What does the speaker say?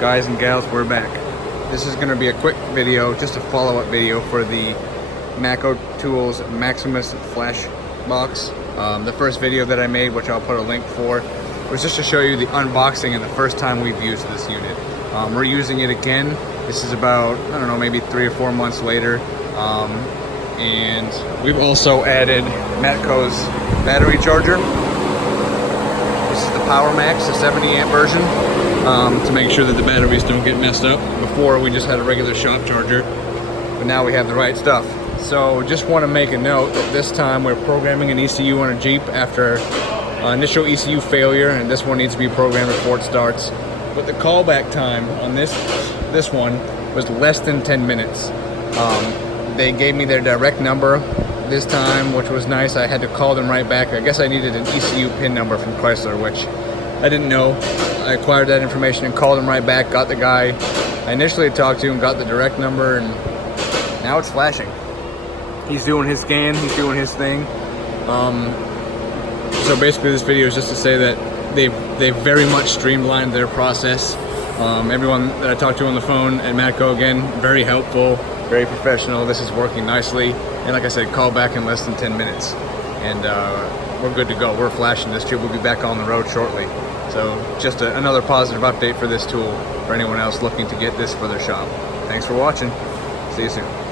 Guys and gals, we're back. This is going to be a quick video, just a follow-up video for the Matco Tools Maxiflash box. The first video that I made, which I'll put a link for, was just to show you the unboxing and the first time we've used this unit. We're using it again. This is about, I don't know, maybe 3 or 4 months later. And we've also added Matco's battery charger. This is the Power Max, the 70 amp version, to make sure that the batteries don't get messed up. Before we just had a regular shop charger, but now we have the right stuff. So just want to make a note that this time we're programming an ECU on a Jeep after initial ECU failure, and this one needs to be programmed before it starts. But the callback time on this one was less than 10 minutes. They gave me their direct number this time, which was nice. I had to call them right back. I guess I needed an ECU pin number from Chrysler, which I didn't know. I acquired that information and called him right back, got the guy I initially talked to him, got the direct number, and now it's flashing. He's doing his scan, he's doing his thing. So basically this video is just to say that they've very much streamlined their process. Everyone that I talked to on the phone at Matco, again, very helpful, very professional. This is working nicely. And like I said, call back in less than 10 minutes. And we're good to go. We're flashing this tube. We'll be back on the road shortly. So just another positive update for this tool for anyone else looking to get this for their shop. Thanks for watching. See you soon.